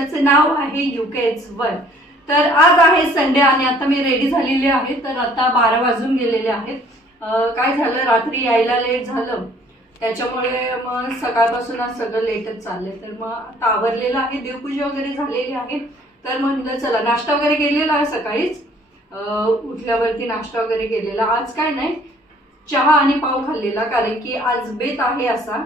ज्याचं नाव आहे युकेच वन तर आज आहे संडे आणि आता मी रेडी झालेली आहे. तर आता बारा वाजून गेलेले आहेत. काय झालं? रात्री यायला लेट झालं. त्याच्यामुळे मग सकाळपासून आज सगळं लेटच चाललंय. तर मग आता आवरलेलं आहे. देवपूजा वगैरे झालेली आहे. तर मग म्हणलं चला नाश्ता वगैरे केलेला आहे सकाळीच. उठल्यावरती नाश्ता वगैरे केलेला. आज काय नाही चहा आणि पाव खाल्लेला. कारण की आज बेत आहे असा.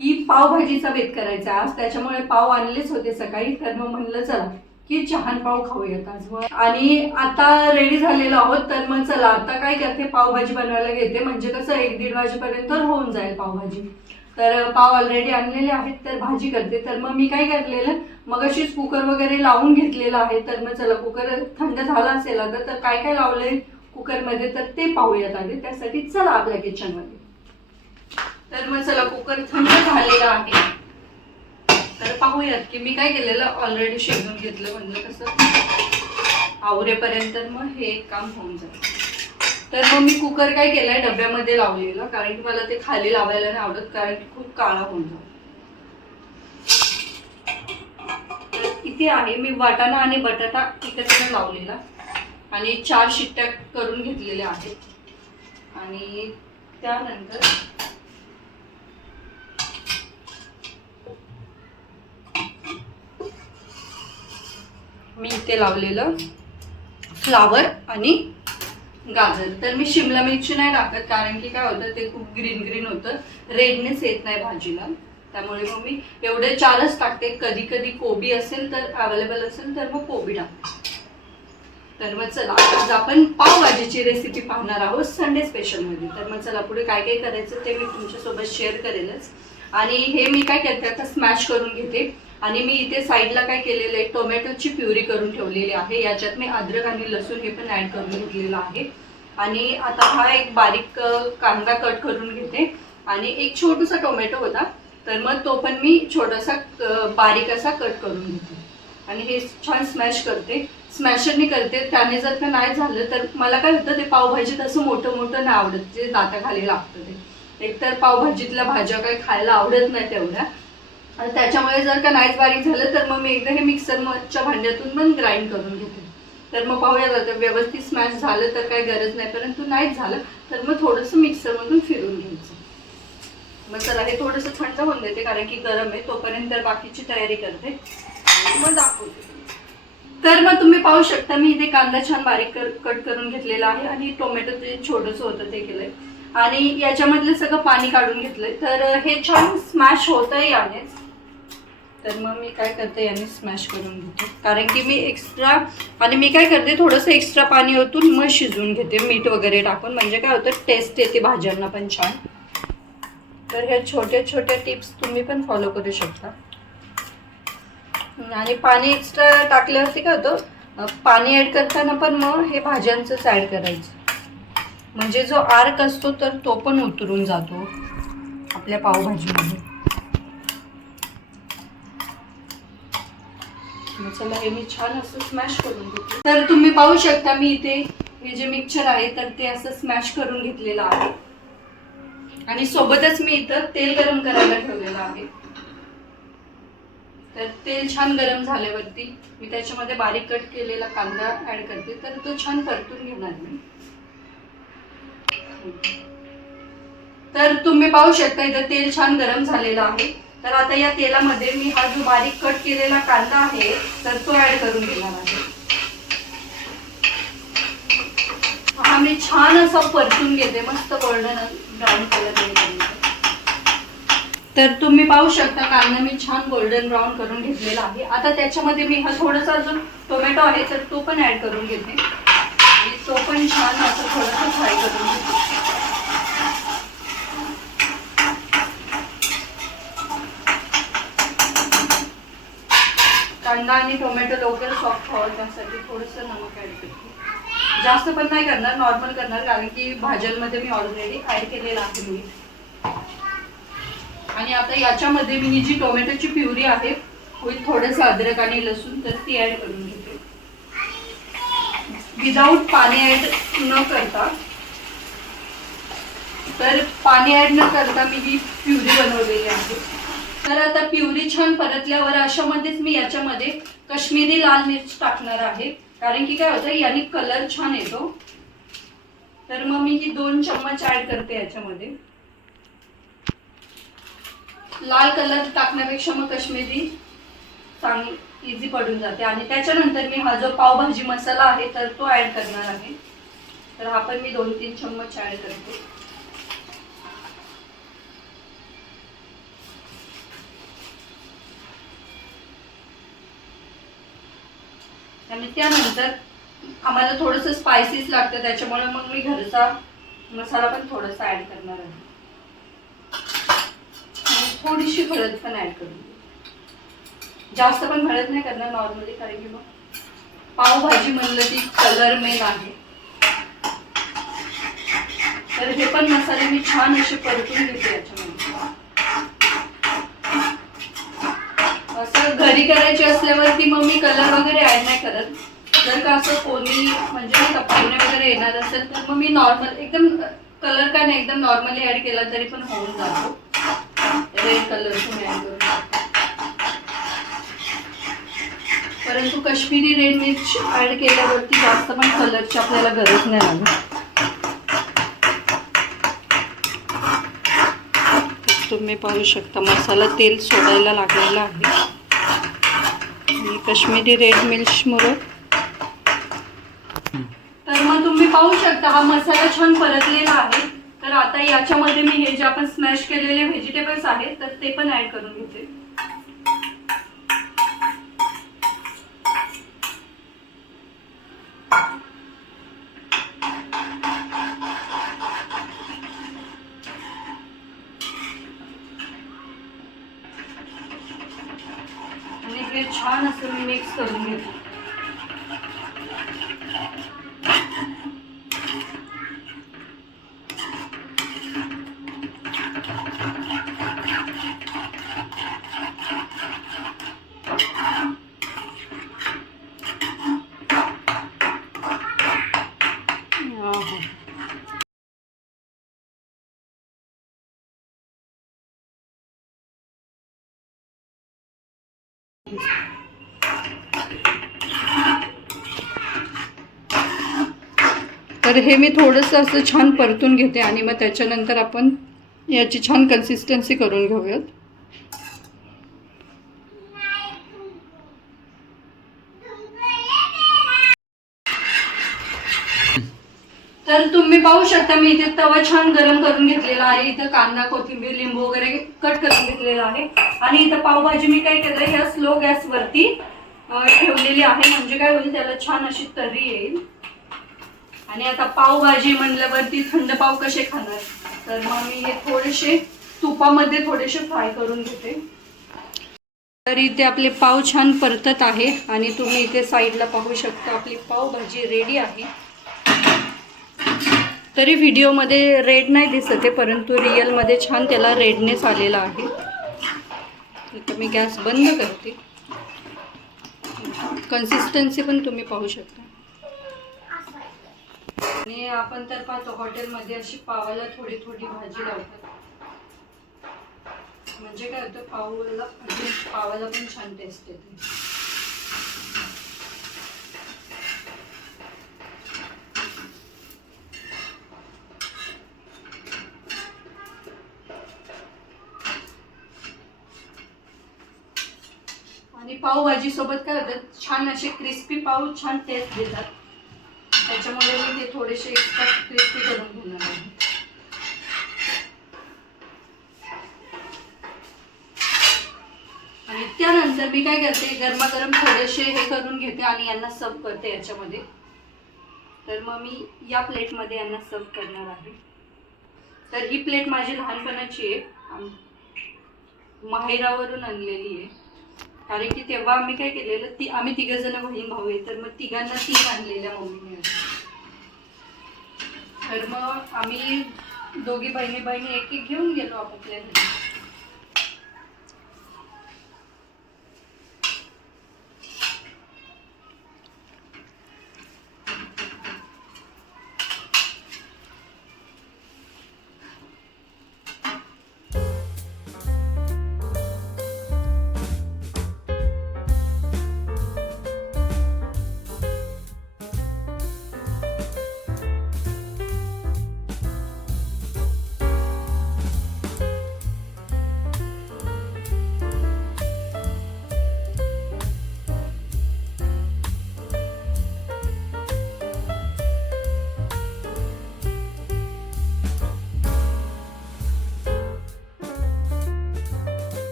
की पावभाजीचा बेत करायचा. आज त्याच्यामुळे पाव आणलेच होते सकाळी. तर मग म्हणलं चला की चहान पाव खाऊयात आज. आणि आता रेडी झालेलो आहोत. तर मग चला आता काय करते? पावभाजी बनवायला घेते. म्हणजे कसं एक दीड वाजेपर्यंत होऊन जाईल पावभाजी. तर पाव ऑलरेडी आणलेले आहेत तर भाजी करते. तर मग मी काय करलेलं मग अशीच कुकर वगैरे लावून घेतलेलं आहे. तर मग चला कुकर थंड झाला असेल आता तर काय काय लावलंय कुकरमध्ये तर ते पाहूयात आधी. त्यासाठी चला आपल्या किचनमध्ये तर मग चला कुकर थंड झालेला आहे. तर पाहूयात की मी काय केलेलं? ऑलरेडी शिजून घेतलं म्हणजे कसं? आवरेपर्यंत मग हे एक काम होऊन जाईल. तर मग मी कुकर काय केलंय? डब्यामध्ये लावलेलं कारण की मला ते खाली लावायला नाही आवडत कारण की खूप काळा होऊन जातो. तर इथे आहे मी वाटाणा आणि बटाटा एकत्र लावलेला. आणि चार शिट्ट्या करून घेतलेल्या आहेत. आणि त्यानंतर मी इथे लावलेलं फ्लावर आणि गाजर. तर मी शिमला मिरची नाही टाकत कारण की काय होतं ते खूप ग्रीन ग्रीन होतं. रेडनेस येत नाही भाजीला. त्यामुळे मग मी एवढे चारच टाकते. कधी कधी कोबी असेल तर अवेलेबल असेल तर मग कोबी टाकते. तर मग चला आज आपण पावभाजीची रेसिपी पाहणार आहोत संडे स्पेशलमध्ये तर मग चला पुढे काय काय करायचं ते मी तुमच्यासोबत शेअर करेलच. आणि हे मी काय करते आता स्मॅश करून घेते. आणि मी इथे साईडला काय केलेलं आहे टोमॅटोची प्युरी करून ठेवलेली आहे. याच्यात मी अद्रक आणि लसूण हे पण ॲड करून घेतलेलं आहे. आणि आता हा एक बारीक कांदा कट करून घेते. आणि एक छोटूसा टोमॅटो होता तर मग तो पण मी छोटासा बारीक असा कट करून घेते. आणि हे छान स्मॅश करते. स्मॅशरने करते. त्याने जर का नाही झालं तर मला काय होतं ते पावभाजी तसं मोठं मोठं नाही आवडत. जे दाताखाली लागतं ते. एकतर पावभाजीतल्या भाज्या काही खायला आवडत नाही तेवढ्या. आणि त्याच्यामुळे जर का नाहीच बारीक झालं तर मग मी एकदा हे मिक्सरच्या भांड्यातून पण ग्राइंड करून घेते. तर मग पाहूया जातं व्यवस्थित स्मॅश झालं तर काही गरज नाही परंतु नाहीच झालं तर मग थोडंसं मिक्सरमधून फिरून घ्यायचं. मग चला हे थोडंसं थंड होऊन देते कारण की गरम आहे तोपर्यंत बाकीची तयारी करते. मग दाखवते. तर मग तुम्ही पाहू शकता मी इथे कांदा छान बारीक कर- कट करून घेतलेला आहे आणि टोमॅटो जे छोटंसं होतं ते केलं आहे आणि याच्यामधलं सगळं पाणी काढून घेतलंय. तर हे छान स्मॅश होतंय यानेच. तर मग मी काय करते याने स्मॅश करून घेते. कारण की मी एक्स्ट्रा आणि मी काय करते थोडंसं एक्स्ट्रा पाणी ओतून मग शिजवून घेते. मीठ वगैरे टाकून. म्हणजे काय होतं टेस्ट येते भाज्यांना पण छान. तर ह्या छोट्या छोट्या टिप्स तुम्ही पण फॉलो करू शकता. आणि पाणी एक्स्ट्रा टाकल्यावरती काय होतं पाणी ॲड करताना पण मग हे भाज्यांचंच ॲड करायचं. म्हणजे जो आर्क असतो तर तो पण उतरून जातो आपल्या पावभाजीमध्ये. चला हे मी छान असं स्मॅश करून घेतलं तर तुम्ही पाहू शकता मी इथे हे जे मिक्सचर आहे तर ते असं स्मॅश करून घेतलेलं आहे. आणि सोबतच मी इथं तेल गरम करायला ठेवलेलं आहे. तर तेल छान गरम झाल्यावरती मी त्याच्यामध्ये बारीक कट केलेला कांदा ऍड करते. तर तो छान परतून घेणार मी. तर तुम्ही पाहू शकता इथं तेल छान गरम झालेलं आहे. तर आता या तेलामध्ये मी हा जो बारीक कट केलेला कांदा आहे तर तो ऍड करून घेणार आहे. हा मी छान असा परतून घेते मस्त गोल्डन ब्राऊन कलर तर तुम्ही पाहू शकता कांदा मी छान गोल्डन ब्राऊन करून घेतलेला आहे. आता त्याच्यामध्ये मी हा थोडासा जो टोमॅटो आहे तर तो पण ऍड करून घेते. आणि तो पण छान थोडंसं फ्राय करून घेते कांदा आणि टोमॅटो लवकर सॉफ्ट व्हावं त्यासाठी थोडंसं नमक ॲड करते जास्त पण नाही करणार नॉर्मल करणार कारण की भाज्यांमध्ये मी ऑलरेडी ॲड केलेलं आहे मीठ. आणि आता याच्यामध्ये मी जी टोमॅटोची प्युरी आहे विथ थोडंसं अद्रक आणि लसूण तर ती ॲड करून घेते. विदाऊट पाणी ऍड न करता तर पाणी ऍड न करता मी ही प्युरी बनवलेली आहे. तर आता प्युरी छान परतल्यावर अशामध्येच मी याच्यामध्ये कश्मीरी लाल मिर्च टाकणार आहे. कारण की काय होतं याने कलर छान येतो. तर मग मी ही दोन चम्मच ऍड करते याच्यामध्ये. लाल कलर टाकण्यापेक्षा मग कश्मीरी चांगली इझी पडून जाते. आणि त्याच्यानंतर मी हा जो पावभाजी मसाला आहे तर तो ऍड करणार आहे. तर हा पण मी दोन तीन चम्मच ऍड करते. आणि त्यानंतर आम्हाला थोडंसं स्पायसीस लागतं त्याच्यामुळे मग मी घरचा मसाला पण थोडासा ऍड करणार आहे. थोडीशी हळद पण ऍड करून जास्त पण हळद नाही करणार नॉर्मली कारण की मग पावभाजी म्हणलं ती कलर मेन आहे. तर हे पण मसाले मी छान असे परतून घेते याच्यामध्ये. असं घरी करायचे असल्यावरती मग मी कलर वगैरे ऍड नाही करत. जर का असं कोणी म्हणजे तपासणे वगैरे येणार असेल तर मग मी नॉर्मल एकदम कलर काय नाही एकदम नॉर्मली ऍड केला तरी पण होऊन जातो. रेड कलर तुम्ही ऍड करून शकता परंतु कश्मीरी रेड मिर्च ऍड केल्यावरती जास्त पण कलरची आपल्याला गरज नाही लागत. तुम्ही पाहू शकता मसाला तेल सोडायला लागलेला आहे. आणि कश्मीरी रेड मिर्चमुळं. तर मग तुम्ही पाहू शकता हा मसाला छान परतलेला आहे. तर आता याच्यामध्ये मी हे जे आपण स्मॅश केलेले व्हेजिटेबल्स आहेत तर ते पण ऍड करून घेते आणि हे छान असं मी मिक्स करून घेते आहा. तर हे मी थोडंसं असं छान परतून घेते आणि मग त्याच्यानंतर आपण याची छान कन्सिस्टन्सी करून घेऊयात. तर तुम्ही पाहू शकता मी इथे तवा छान गरम करून घेतलेला आहे. इथं कांदा कोथिंबीर लिंबू वगैरे कट करून घेतलेला आहे. आणि इथं पावभाजी मी काय केलं ह्या स्लो गॅसवरती ठेवलेली आहे. म्हणजे काय होईल त्याला छान अशी तर्री येईल. आणि आता पावभाजी म्हणल्यावरती थंड पाव कसे खाणार? तर मग मी हे थोडेसे तुपामध्ये थोडेसे फ्राय करून घेते. तर इथे आपले पाव छान परतत आहे आणि तुम्ही इथे साईडला पाहू शकता आपली पावभाजी रेडी आहे. तरी व्हिडिओमध्ये रेड नाही दिसत आहे परंतु रिअलमध्ये छान त्याला रेडनेस आलेला आहे. इथं मी गॅस बंद करते. कन्सिस्टन्सी पण तुम्ही पाहू शकता. आणि आपण तर पाहतो हॉटेलमध्ये अशी पावाला थोडी थोडी भाजी लावतात. म्हणजे काय होतं पावला पावायला पावाला पण छान टेस्ट येते. आणि पावभाजी सोबत काय होतं छान असे क्रिस्पी पाव छान टेस्ट देतात. त्याच्यामुळे मी ते थोडेसे एक्स्ट्रा क्रिस्पी करून घेणार आहे. आणि त्यानंतर मी काय करते गरमागरम थोडेसे हे करून घेते आणि यांना सर्व करते याच्यामध्ये. तर मग मी या प्लेटमध्ये यांना सर्व करणार आहे. तर ही प्लेट माझी लहानपणाची आहे. माहिरावरून माहेरावरून आणलेली आहे. कारण की तेव्हा आम्ही काय केलेलं ती आम्ही तिघ जण बहीण भाऊ आहे तर मग तिघांना तीन आणलेल्या मम्मीने तर मग आम्ही दोघी बहिणी बहिणी एक एक घेऊन गेलो आपापल्या घरी.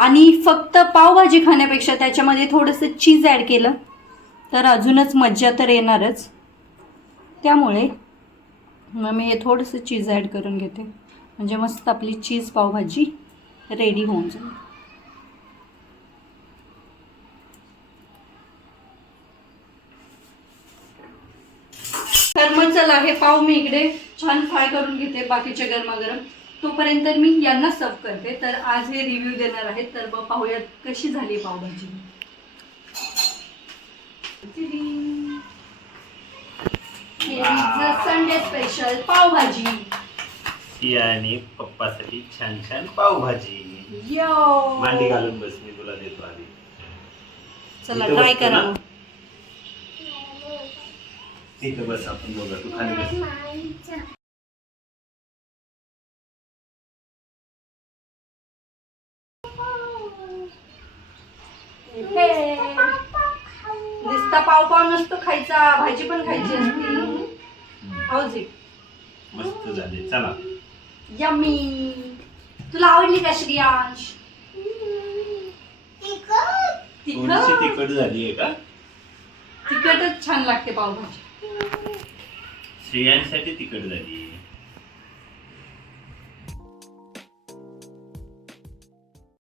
आणि फक्त पावभाजी खाण्यापेक्षा त्याच्यामध्ये थोडंसं चीज ॲड केलं तर अजूनच मज्जा तर येणारच. त्यामुळे मग मी हे थोडंसं चीज ॲड करून घेते. म्हणजे मस्त आपली चीज पावभाजी रेडी होऊन जाईल. तर मग चला हे पाव मी इकडे छान फ्राय करून घेते बाकीचे गरमागरम. तोपर्यंत मी यांना सर्व करते. तर आज हे रिव्ह्यू देणार आहेत. तर मग पाहूयात कशी झाली pav bhaji. Sunday special pav bhaji. Siya आणि पप्पासाठी छान छान पावभाजी. यो मांडी घालून बस मी तुला देतो आधी. चला इथं ट्राय बसतो करा. ना? बस आपण दोघं. तू खाली बस हे. नुसता पाव पाव नसतो खायचा भाजी पण खायची असते. हाऊजी मस्त झाले. चला. यम्मी तुला आवडली का श्रियांश? थोडीशी तिखट. झाली आहे का? तिखटच छान लागते पावभाजी. स्त्रियांसाठी तिखट झाली